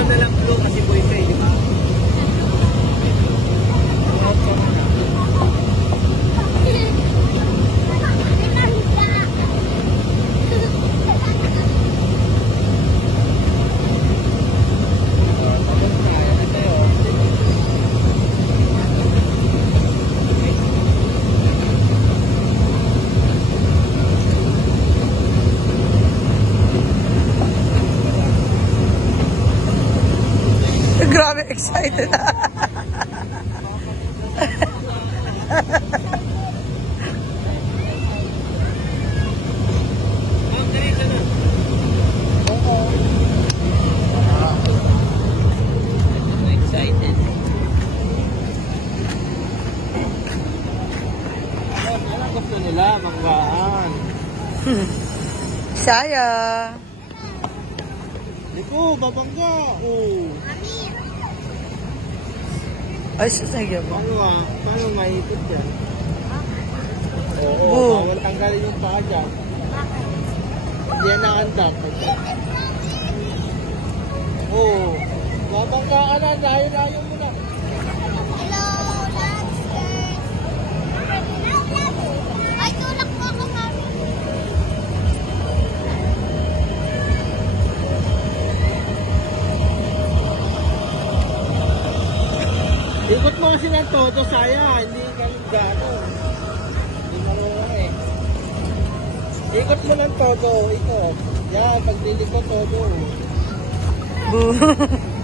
mo na lang blue kasi boyfriend, di ba? Grabe excited. Excited. Ano gusto nila? Manggaan. Saya. Liko, babangga. Oh. Ay, sasagyan mo. Paano maipit yan? Oo, Oh. bawal tanggalin yung paa dyan. Hindi yan nakandap. Oo. Babangga ka na, layo-layo mo na. Hello, lobsters! Ay, tulak po ako, mami. Ikot mo kasi ng todo, saya. Hindi ganun gano'n. Hindi marunong eh. Ikot mo ng todo, ikot. Yan, pag nilikot todo. Boo.